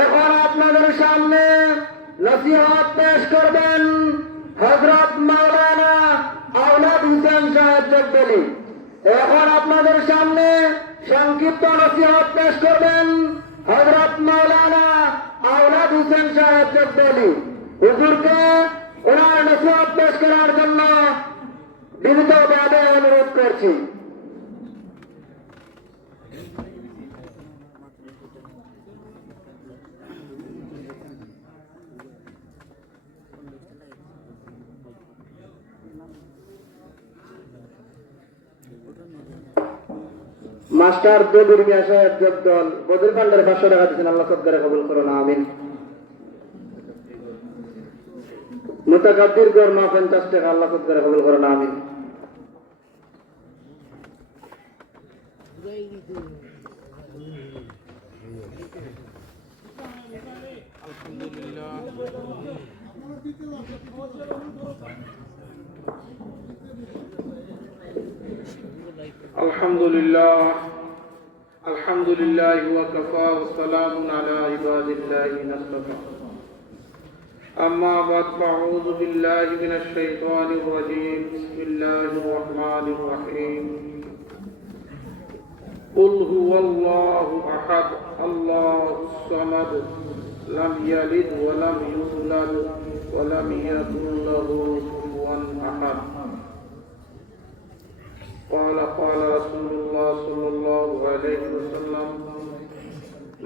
এখন আপনাদের সামনে নসিহত পেশ করবেন হযরত মাওলানা আওলাদ হোসেন সাহেব জগদলি। এখন আপনাদের সামনে সংক্ষিপ্ত নসিহত পেশ করবেন হযরত মাওলানা আওলাদ হোসেন সাহেব জগদলি। হুজুরকে ওনার নসিহত পেশ করার জন্য বিনীতভাবে অনুরোধ করছি। মাস্টার বদর মিয়া সাহেব জগদল বদর ভান্ডারে 500 টাকা দিচ্ছেন, আল্লাহ সদকারে কবুল করুন, আমিন। মুতাকাব্বির গরমা 50 টাকা, আল্লাহ সদকারে কবুল করুন, আমিন। আলহামদুলিল্লাহ আলহামদুলিল্লাহ ওয়া কাফা ওয়া সালামুন আলা ইবাদিল্লাহি নাসতাফা আম্মা বাদ ফাউযু বিল্লাহি মিনাশ শাইতানির রাজীম বিসমিল্লাহির রাহমানির রাহিম কুল হুয়াল্লাহু আহাদ আল্লাহুস সামাদ লাম ইয়ালিদ ওয়া লাম ইউলাদ ওয়া লাম ইয়াকুল লাহু কুফুওয়ান আহাদ قال رسول الله صلى الله عليه وسلم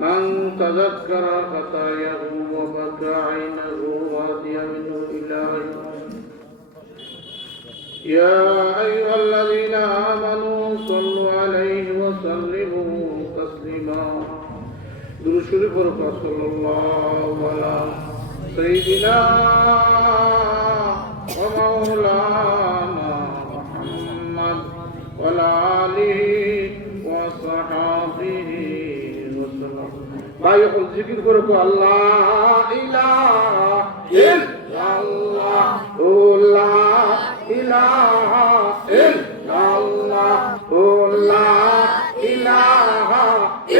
من تذكر خطاياه وبكى عينه راضيا منه إلهي يا أيها الذين آمنوا صلوا عليه وسلموا تسليما درود شريف صلى الله على سيدنا ومولانا وعلى آله وصحبه وسلم ভাই এখন জিকির করো তো আল্লাহ ইলাহা ইল্লাল্লাহ লা ইলাহা ইল্লাল্লাহ লা ইলাহা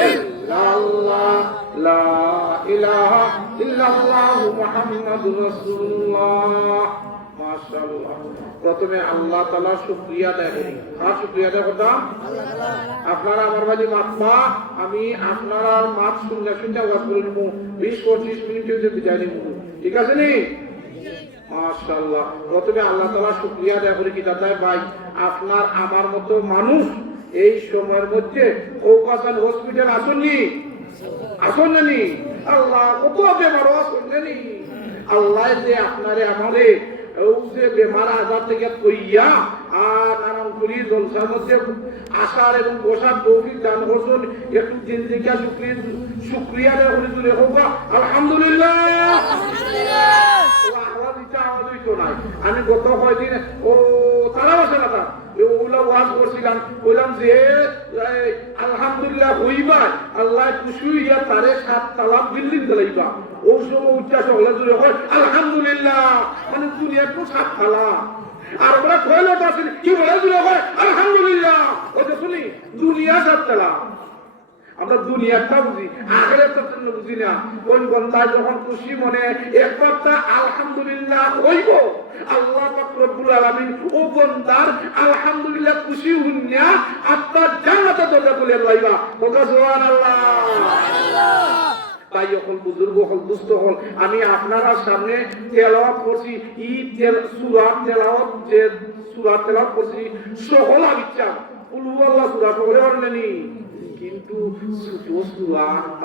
ইল্লাল্লাহ লা ইলাহা ইল্লাল্লাহ মুহাম্মাদুর রাসূলুল্লাহ। মাশাআল্লাহ। প্রথমে আল্লাহ তাআলা শুকরিয়া আদায় করি। আর শুকরিয়া আদায় করতাম আপনারা আমার বাড়ি মাতমা আমি আপনারা মাত শুনলে ওয়াজ করে নেব 20-25 মিনিটের বিদায় নেব, ঠিক আছে নি? মাশাআল্লাহ। প্রথমে আল্লাহ তাআলা শুকরিয়া আদায় করি কি দাদা ভাই আপনার আমার মতো মানুষ এই সময়ের মধ্যে কৌকাসান হসপিটাল আসেননি আসেননি আল্লাহ কত বেমার আসেননি আল্লাহ যে আপনারে আমারে বেমার আজার থেকে কইয়া আর নানান করি জলসার মধ্যে আসার এবং বসার তৌফিক দান করছেন। একটু দিন থেকে শুকরিয়া করে জুড়ে হোক আলহামদুলিল্লাহ। আমি গত কয়দিন ও তারা বসে না ওগুলা ওয়াজ করছিলাম, বললাম যে আলহামদুলিল্লাহ হইবা আল্লাহ খুশি হইয়া তারে 7 তালা বিল্ডিং দিলাইবা ও সময় উচ্চাস হলে জুড়ে হয় আলহামদুলিল্লাহ। মানে দুনিয়ার তো 7 তালা আর ওরা টয়লেট আছে কি বলে জুড়ে হয় আলহামদুলিল্লাহ। ওই যে শুনি দুনিয়া 7 তালা, আমরা দুনিয়াটা বুঝি আখিরাতটা বুঝি না। কোন বান্দা যখন খুশি মনে একবারটা আলহামদুলিল্লাহ হইব আল্লাহ পাক রব্বুল আলামিন ও বান্দার আলহামদুলিল্লাহ খুশি হইয়া আপনার জান্নাতের দরজা খুলে লইবা। বলো সুবহানাল্লাহ। তাই যখন বুজুর্গ হল দুস্থ হল আমি আপনারা সামনে তেলাওয়াত করছি সূরা তেলাওয়াত যে সূরা তেলাওয়াত করছি সকল আবিচ্ছা কুল হুয়াল্লাহ সূরা পড়ে অনেনি কিন্তু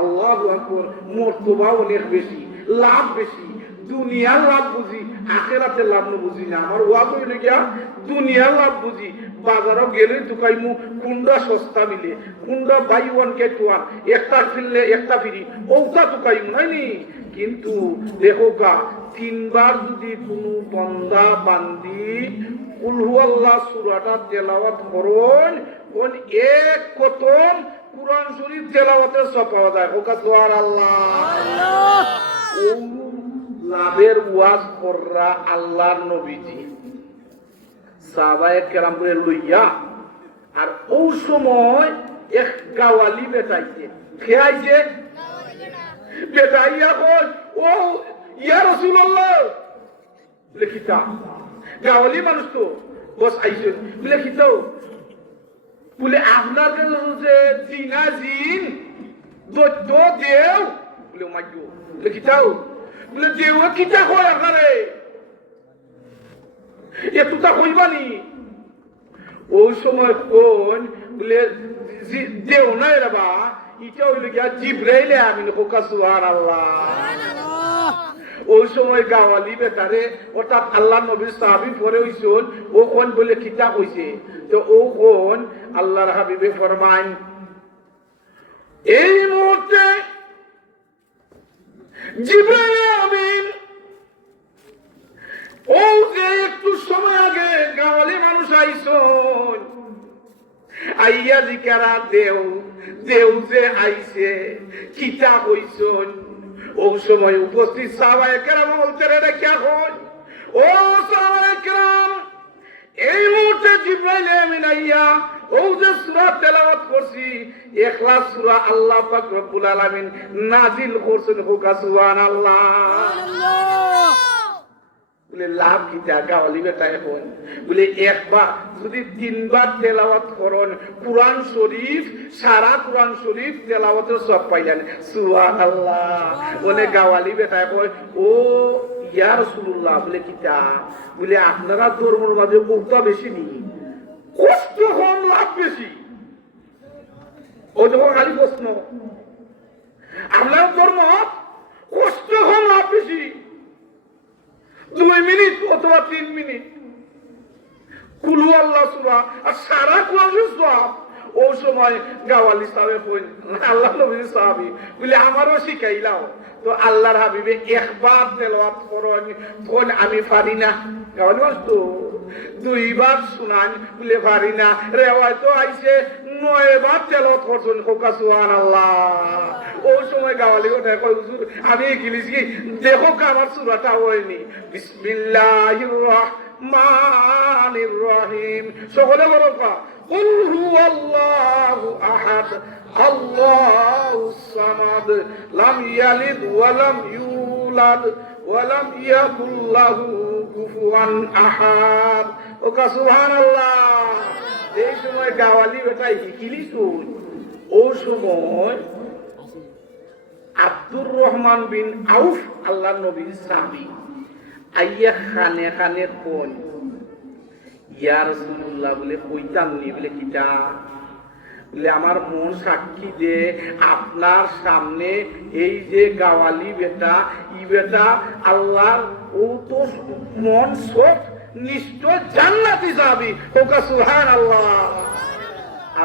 আল্লাহু আকবার মর্তবা অনেক বেশি, লাভ বেশি। দুনিয়ার লাভ বুঝি আখিরাতের লাভ না বুঝি না। আমার ওয়াজ হইলে গিয়া দুনিয়ার লাভ বুঝি। বাজারও গেলে দোকাইমু কোনটা সস্তা মিলে কোনটা বাই ওয়ান গেট ওয়ান, একটা কিনলে একটা ফ্রি ওটা দোকাইমু নাইনি। কিন্তু দেখো গা 3 বার যদি কোনো বান্দা বান্দি কুল হুয়াল্লাহ সূরাটা তেলাওয়াত করেন কোন এক খতম কুরআন শরীফ তেলাওয়াতের সওয়াব পাওয়া যায়। ওকা দোয়ার আল্লাহ ও লাভের ওয়াজ কররা আল্লাহর নবীজি সাহাবায়ে কেরাম করে লইয়া আর ওই সময় এক গাওয়ালি বেটাইছে খেয়াইছে বেটা ইয়া কই ও ইয়া রাসূলুল্লাহ বলে কিতা গাওয়ালি মানুষ তো বস আইছেন বলে কিতাও বলে আপনার যে জিনা জিন দৈত্য দেও বলে মাইও বলে কিতাও বলে দেও কিতা হয় আপনারে এতটা হইবানি ওই সময় কোন বলে দেও না এরা এটা হইল গিয়া জিব্রাইলে আমিন হোকা সুবহানাল্লাহ ওই সময় গাওয়ালি বেটারে অর্থাৎ আল্লাহ নবীর সাহাবী পরে হইছেন ও কোন বলে কিতা কইছে তো ও কোন আল্লাহর হাবিবে ফরমান এই মুহূর্তে জিব্রাইল আমিন ও যে একটু সময় আগে গাওয়ালি মানুষ আইছেন আইয়া জিকারা দেও দেও যে আইছে কিতা কইছেন ও সময় উপস্থিত সাহাবায়ে কেরাম বলতে রে কি হয় ও সাহাবায়ে কেরাম এই মুহূর্তে জিবরাইল আমিন আইয়া ও যে সূরা তেলাওয়াত করছি ইখলাস সূরা আল্লাহ পাক রব্বুল আলামিন নাজিল করছেন হোক সুবহানাল্লাহ বলে লাভ কি জায়গা অলিবেটা এখন বলে একবার যদি 3 বার তেলাওয়াত করেন কুরআন শরীফ সারা কুরআন শরীফ তেলাওয়াতের সব পাইলেন সুবহানাল্লাহ বলে গাওয়ালি বেটা কয় ও ইয়া রাসূলুল্লাহ বলে কিতা বলে আপনারা ধর্মের মাঝে কষ্ট বেশি নি কষ্ট কম লাভ বেশি ও যখন খালি প্রশ্ন আপনার ধর্ম কষ্ট কম লাভ বেশি 2 মিনিট অথবা 3 মিনিট কুলু আল্লাহ সূরা আর সারা কোরআন সব ও সময় গাওয়ালি সাহেব কইন আল্লাহ নবীর সাহাবী বলে আমারও শিখাইলাও তো আল্লাহর হাবিবে একবার তেলাওয়াত করেন কোন আমি পারি না গাওয়ালি তো 2 বার শুনান বলে পারি না রিওয়ায়াত আইছে 9 বার তেলাওয়াত করছেন হোক সুবহানাল্লাহ ও সময় গাওয়ালি ওটা কই হুজুর আমি গিলিছি দেখো আমার সূরাটা হয়নি বিসমিল্লাহির রাহমানির রহিম সকলে বলো কুল হুয়াল্লাহু আহাদ আল্লাহুস সামাদ লাম ইয়ালিদ ওয়া লাম ইউলাদ ওয়া লাম ইয়াকুল লাহু কুফুয়ান আহাদ ওকা সুবহানাল্লাহ এই সময় গাওয়ালি বেটা হিকিলিছুন ও সময় আব্দুর রহমান বিন আউফ আল্লাহ নবীর সাহাবী আইয়া খানে খানে কোন ইয়া রাসূলুল্লাহ বলে কইতাম নি বলে কিটা বলে আমার মন সাক্ষী দে আপনার সামনে এই যে গাওয়ালি বেটা ই বেটা আল্লাহর ও তো মন সব নিশ্চয় জান্নাতি যাবি ওকা সুবহানাল্লাহ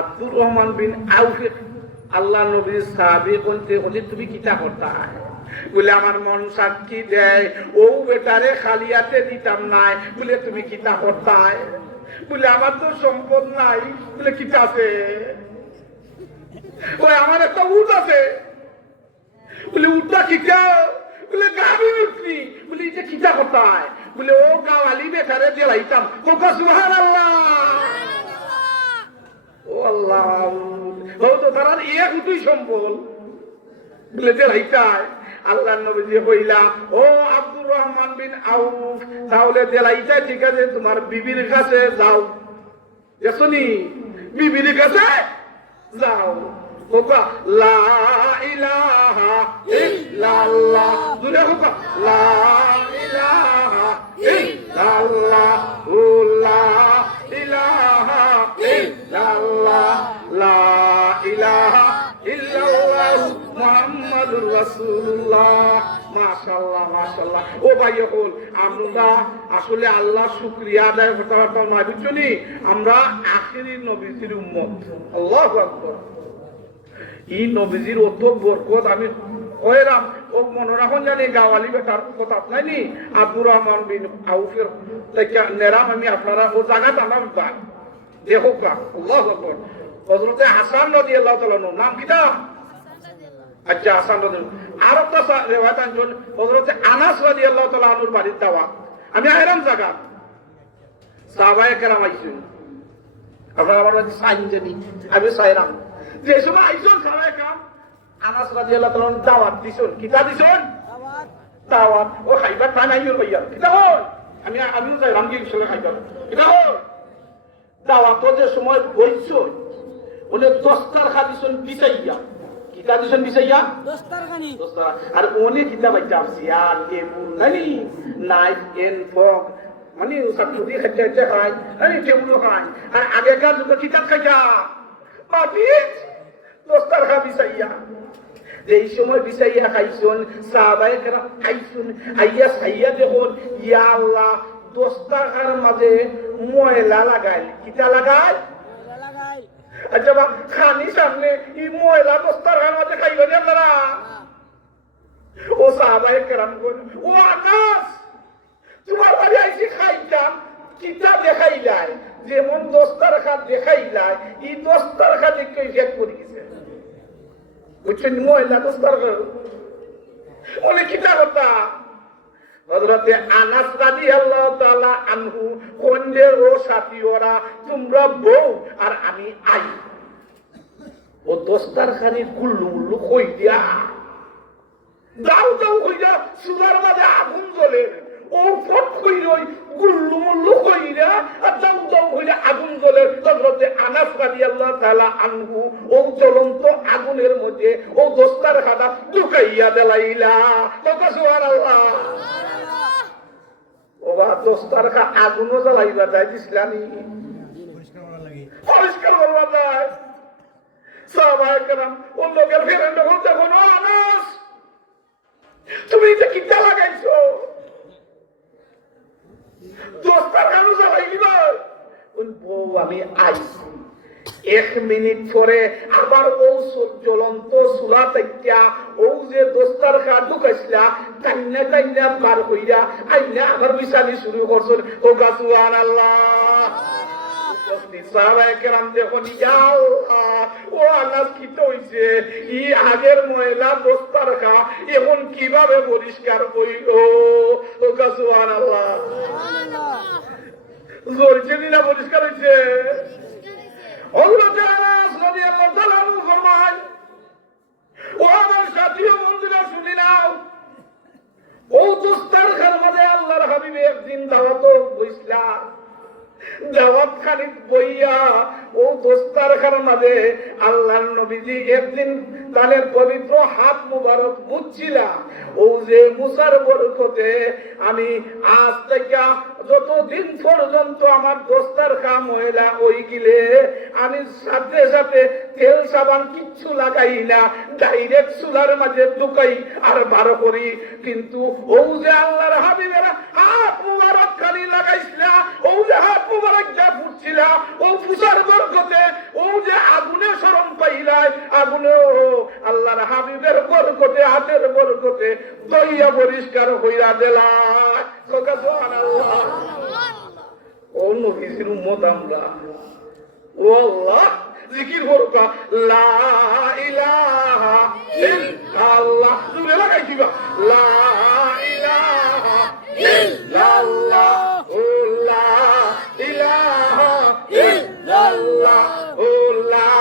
আব্দুর রহমান বিন আউফ আল্লাহ নবীর সাহাবী কোনতে বলে তুমি কিটা করতা বলে আমার মন সাক্ষী দেয় ও বেটারে খালিয়াতে দিতাম নাই বলে তুমি কিতা করতাই বলে আমার তো সম্পদ নাই বলে কিতা আছে ওই আমার একটা উট আছে বলে উটটা কিটা বলে গাবি উঠনি বলে যে কিতা করতাই বলে ও গাওয়ালি বেটারে দিলাইতাম কোকা সুবহানাল্লাহ ও আল্লাহ ও তো তার এক উটই সম্পদ বলে দিলাইতাই আল্লাহ নবী কইলা ও আব্দুর রহমান বিন আউফ তাহলে দেলাইটা ঠিক আছে তোমার বিবির কাছে যাও দেখনি বিবির কাছে যাও হোকা লা ইলাহা ইল্লাল্লাহ দুরে হোকা লা ইলাহা ইল্লাল্লাহ লা ইলাহা ইল্লাল্লাহ লা ইলাহা ইল্লাল্লাহ মুহাম্মাদুর রাসূলুল্লাহ মাশাআল্লাহ মাশাআল্লাহ ও ভাই হল আমরা আসলে আল্লাহ শুকরিয়া আদায় করতে পারতাম না বুঝছনি আমরা আখেরি নবীর উম্মত আল্লাহু আকবার এই নবীজির অত বরকত আমি কইরাম ও মনে রাখুন জানি গাওয়ালি বেটার কথা আপনাইনি আব্দুর রহমান বিন আউফের থেকে নেরাম আমি আপনারা ও জায়গাটা আমার বাদ দেখো কা আল্লাহু আকবার হযরতে হাসান রাদিয়াল্লাহু তাআলা নাম কিটা আচ্ছা হাসান রাদিয়াল্লাহু আর একটা রিওয়ায়াত আনছেন হযরতে আনাস রাদিয়াল্লাহু তাআলা আনুর বাড়ির দাওয়াত আমি আইরাম জায়গা সাহাবায়ে কেরাম আইছেন আপনারা আমার সাইন জানি আমি সাইরাম যে সময় আইছেন সাহাবায়ে কেরাম আনাস রাদিয়াল্লাহু তাআলা দাওয়াত দিছেন কিতা দিছেন দাওয়াত ও খাইবা তা নাই ভাইয়া কিতা হল আমিও যাই রামজি ইনশাআল্লাহ খাইবা কিতা হল দাওয়াত যে সময় বইছো ওনে দস্তারখান দিছেন বিছাইয়া কিতা দিছেন বিছাইয়া দস্তারখানি আর ওনে কিতা বাইটা সিয়ার টেবুল নাইফ এন্ড ফর্ক মানে সাকুদি খাইতে খায় আরে টেবুল খায় আর আগেকার যুগে কিতাব খাইতা বাপি দস্তারখান বিছাইয়া এই সময় বিছাইয়া খাইছুন সাহাবায়ে কেরাম খাইছুন আইয়া সাইয়া দেখুন ইয়া আল্লাহ দস্তারখানের মাঝে ময়লা লাগাই কিতা লাগাই লাগাই আচ্ছা বা খানি সামনে ই ময়লা দস্তারখানের মাঝে খাইবে না আপনারা ও সাহাবায়ে কেরাম কোন ও আনাস তোমার বাড়ি আইছি খাইতাম কিতা দেখাইলাই যেমন দস্তারখান দেখাইলাই ই দস্তারখান দেখে ইফেক্ট করে গেছে বুঝছেন ময়লা দস্তারখান অনেক কিতা কথা হযরতে আনাস রাদিয়াল্লাহু তাআলা আনহু কোনদের ও সাথী ওরা তোমরা বউ আর আমি আই ও দস্তারখানি গুল্লু কই দিয়া দাও দাও কইরা সুগার মাঝে আগুন জ্বলে ও ফট কইরই গুল্লু কইরা আর দাও দাও কইরা আগুন জ্বলে হযরতে আনাস রাদিয়াল্লাহু তাআলা আনহু ও জ্বলন্ত আগুনের মধ্যে ও দস্তারখানা ঢুকাইয়া দেলাইলা কথা সুবহানাল্লাহ ওবা দস্তারখা আগুনও জ্বালাইবা যাই দিছিলানি পরিষ্কার করবা যায় সাহাবায়ে কেরাম ও লোকের ফেরেন্ড বলতে কোনো আনাস তুমি এটা কিতা লাগাইছো দস্তারখানা জ্বালাইবা ওই বউ আমি আইছি 1 মিনিট পরে আবার ও জ্বলন্ত চুলা তাইয়া ও যে দস্তারখান ঢুকাইছিলা টাইনা টাইনা বার হইয়া আইনা আবার বিছানি শুরু করছেন ও গা সুবহানাল্লাহ সাহাবায়ে কেরাম দেখুন ইয়া আল্লাহ ও আনাস কি তো হইছে ই আগের ময়লা দস্তারখান এখন কিভাবে পরিষ্কার হইল ও গা সুবহানাল্লাহ জোরছে না পরিষ্কার হইছে হযরত আনাস রাদিয়াল্লাহু তাআলা আনহু ফরমান ও আমার সাথীও বন্ধুরা শুনে নাও ও দস্তারখান মধ্যে আল্লাহর হাবিব একদিন দাওয়াত বইসলা দাওয়াত খানি বইয়া ও দস্তারখানের মাঝে আল্লাহর নবীজি একদিন তাদের পবিত্র হাত মুবারক মুছছিলা ও যে মুসার বরকতে আমি আজ থেকে যতদিন পর্যন্ত আমার দস্তারখান ময়লা ওই গিলে আমি সাথে সাথে তেল সাবান কিচ্ছু লাগাই না ডাইরেক্ট চুলার মাঝে ঢুকাই আর বার করি কিন্তু ও যে আল্লাহর হাবিবেরা হাত মুবারক খালি লাগাইছিলা ও যে হাত মুবারক যা ফুটছিলা ও ফুসার বরকতে ও যে আগুনে শরম পাইলাই আগুনে আল্লাহর হাবিবের বরকতে হাতের বরকতে দইয়া পরিষ্কার হইয়া দিলা সুবহানাল্লাহ ও নবীর উম্মত আমরা ও আল্লাহ জিকির করবা লা ইলাহা ইল্লাল্লাহ তুমি লাগাই দিবা লা ইলাহা ইল্লাল্লাহ ও লা ইলাহা ইল্লাল্লাহ ও লা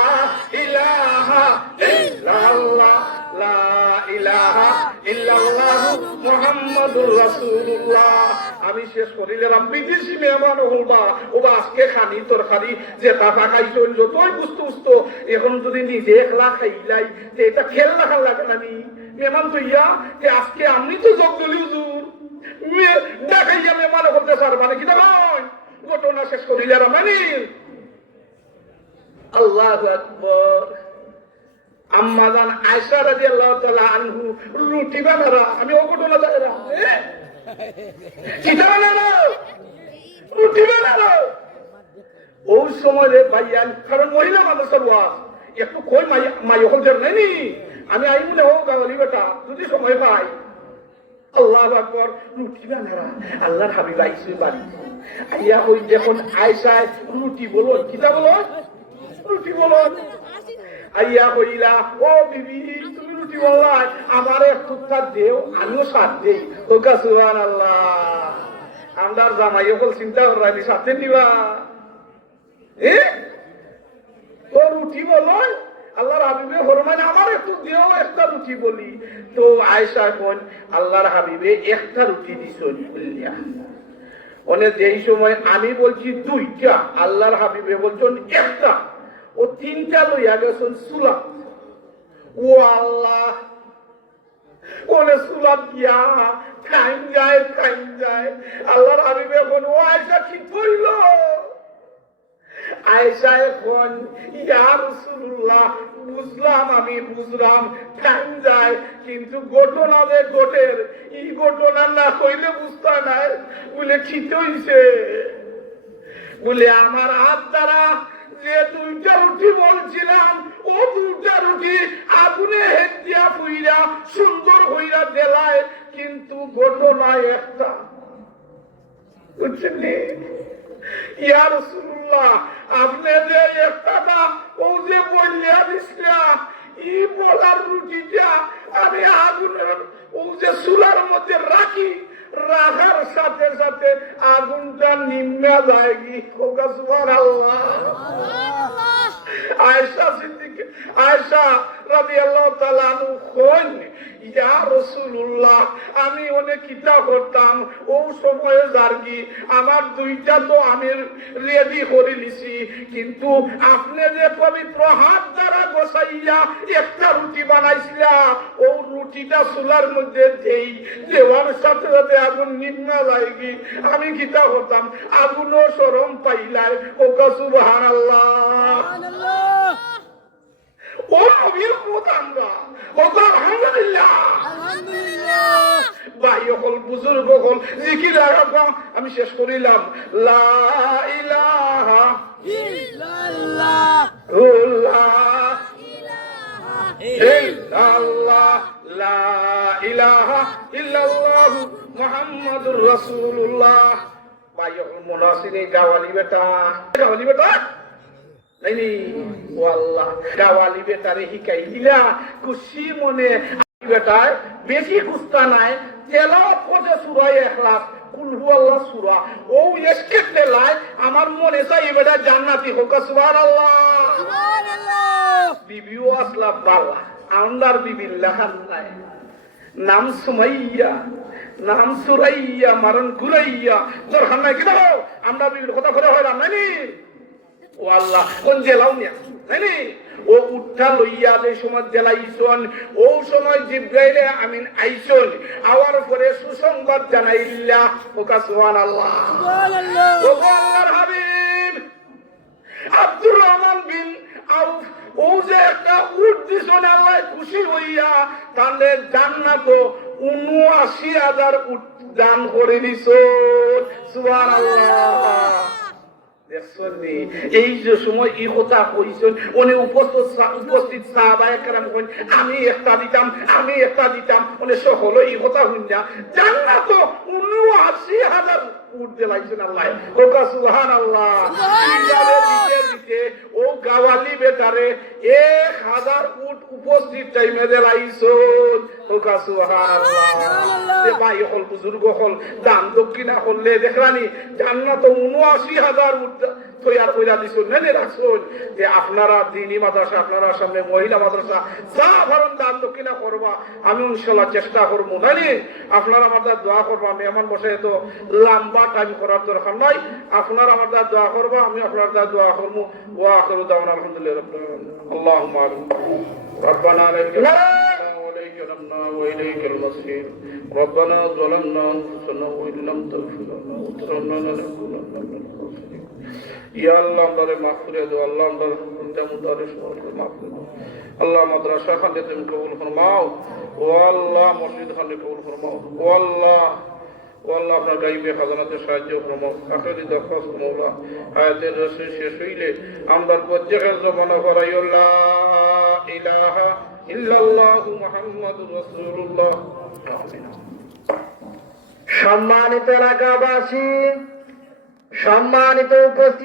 ইলাহা ইল্লাল্লাহ লা ইলাহা ইল্লাল্লাহ মুহাম্মাদুর রাসূলুল্লাহ আমি শেষ করিলাম বিদেশি মেহমান হলবা ওবা আজকে খানি তরকারি যে তাফা খাইছো যতই বুঝতো এখন যদি নিজে একলা খাইলাই এটা খেলনা খাল লাগে না নি মেহমান তৈয়া যে আজকে আমি তো যোগ দলি হুজুর দেখাইয়া মেহমান করতে স্যার মানে কি নয় ঘটনা শেষ করিলাম মানে আল্লাহু আকবার আম্মাজান আয়েশা রাদিয়াল্লাহু তাআলা আনহু রুটি বানারা আমি ও ঘটনা জানি চিটা বানানো রুটি বানানো ওই সময় ভাইয়ান কারণ মহিলা মানুষের ওয়াজ একটু কই মাই হলদের নেই আমি আই মনে হোক গাওয়ালি বেটা যদি সময় পাই আল্লাহু আকবার রুটি বানারা আল্লাহর হাবিব আইছে বাড়ি আইয়া ওই যখন আয়েশায় রুটি বলো কিতা বলো রুটি বলো আইয়া কইলা ও বিবি তুমি রুটি বললা আমার একটু দেও আমিও সাথ দেই তোকা সুবহানাল্লাহ আমরা জামাই হল চিন্তা করানি সাথে দিবা তো রুটি বলো আল্লাহর হাবিবে ফরমায় আমার একটু দেও একটা রুটি বলি। তো আয়েশা কোন আল্লাহর হাবিবে একটা রুটি দিছেন বললিয়া ওনে যেই সময় আমি বলছি দুইটা, আল্লাহর হাবিবে বলছেন একটা, ও তিনটা লইয়া গেছেন সুলা। ও আল্লাহ, ওনে সুলা দিয়া টাইম যায়। আল্লাহর হাবিবে এখন ও আয়েশা ঠিক হইল। আয়েশা এখন ইয়া রাসূলুল্লাহ বুঝলাম টাইম যায়, কিন্তু ঘটনা যে ঘটের এই ঘটনা না কইলে বুঝতা নাই বলে ঠিক হইছে। বলে আমার হাত দ্বারা যে দুইটা রুটি বলছিলাম ও দুইটা রুটি আগুনে হেত দিয়া পুইরা সুন্দর হইয়া দেলায়, কিন্তু ঘটনা একটা। বুঝছেন ইয়া রাসূলুল্লাহ, আপনি যে একটা ও যে বললিয়া দিছিলা ই বলার রুটিটা আমি আগুনের ও যে চুলার মধ্যে রাখি, রাখার সাথে সাথে আগুনটা নিম্না যায় কি। সুবহানাল্লাহ। আয়েশা রাদিয়াল্লাহু তাআলা আনহু কইন ইয়া রাসূলুল্লাহ, আমি অনেক কিতা করতাম ও সময়ে জারগি আমার দুইটা তো আমি রেডি করে নিছি, কিন্তু আপনি যে পবিত্র হাত দ্বারা বসাইয়া একটা রুটি বানাইছিলা ও রুটিটা চুলার মধ্যে দেওয়ার সাথে সাথে আগুন নিম্না লাগি, আমি কিতা করতাম আগুনও শরম পাইলাই। ও সুবহানাল্লাহ। ও নবীর মত আমরা আলহামদুলিল্লাহ। ভাই হল বুজুর্গ হল জিকির লাগাম, আমি শেষ করিলাম লা ইলাহা ইল্লাল্লাহ লা ইলাহা ইল্লাল্লাহ মুহাম্মাদুর রাসূলুল্লাহ। ভাই হল মুনাসিরে গাওয়ালি বেটা ও আল্লাহ, গাওয়ালি বেটারে শিকাই দিলা খুশি মনে। বেটায় বেশি খুস্তা নাই, তেলাওয়াত করতে সূরা ইখলাস, কুল হুয়াল্লাহ সূরা, ও এসকে তেলায় আমার মনে চাই বেটা জান্নাতি হোক। সুবহানাল্লাহ। বিবিও আসলা বালা, আমদার বিবির লেখান নাই, নাম সুমাইয়া, নাম সুরাইয়া, মারণ গুরাইয়া, দরকার নাই কিনা আমরা বিবির কথা করে হইলাম নাইনি। ও আল্লাহ, কোন জেলাও নিয়া নাইনি। ও উঠা লইয়া যে সময় জেলাইছন ও সময় জিব্রাইল আমিন আইছন, আওয়ার পরে সুসংবাদ জানাইলা। ওকা সুবহানাল্লাহ। ও আল্লাহর হাবিব আব্দুর রহমান বিন আউফ ও যে একটা উট দিছন, আল্লাহ খুশি হইয়া তাহলে জান্নাত ৭৯,০০০ উট দান করে দিছন। সুবহানাল্লাহ। এই যে সময় এই কথা কইছেন উনি উপস্থিত সাহাবায়ে কেরাম কইন আমি একটা দিতাম উনি সকল এই কথা শুনিয়া জান্নাত ৭৯,০০০ উট দিলাইছেন। আল্লাহ কোকা সুবহানাল্লাহ। দিতে ও গাওয়ালি বেটারে ১,০০০ উট উপস্থিত টাইমে দিলাইছেন। কোকা সুবহানাল্লাহ। ভাই হল বুজুর্গ হল দান দক্ষিণা করলে দেখলানি জান্নাত ৭৯,০০০ উট তৈয়ার কইরা দিছুন নেনে রাখছুন যে আপনারা দ্বীনি মাদ্রাসা, আপনারা সামনে মহিলা মাদ্রাসা যা ভারণ দান দক্ষিণা করবা, আমি ইনশাআল্লাহ চেষ্টা করবো নানি। আপনারা আমার দোয়া করবা, মেহমান বসে তো লম্বা টাইম করার দরকার নাই, আপনারা আমার দোয়া করবা, আমি আপনার দোয়া করবো। ওয়া আখিরু দাওয়ানা আলহামদুলিল্লাহি রাব্বিল আলামিন। আল্লাহুম্মা আমিন। রব্বানা লাকা وإليك المصير ربنا ظلمنا أنفسنا وإن لم تغفر لنا وترحمنا لنكونن من الخاسرين يا الله আমাদের maaf করে দাও। আল্লাহ আমাদের মুদারিস maaf করে দাও। আল্লাহ মাদ্রাসা খানে তুমি কবুল ফরমাও। ও আল্লাহ মসজিদ খানে কবুল ফরমাও। ও আল্লাহ আপনার গাইবে খাজানাতে সাহায্য ফরমাও। আখিরি দরখাস্ত মওলা হায়াতের রাসূল শেষ হইলে আমরা প্রত্যেকের জমানা করাইও লা ইলাহা ইল্লাল্লাহু মুহাম্মাদুর রাসূলুল্লাহ। সম্মানিত এলাকাবাসী, সম্মানিত উপস্থিত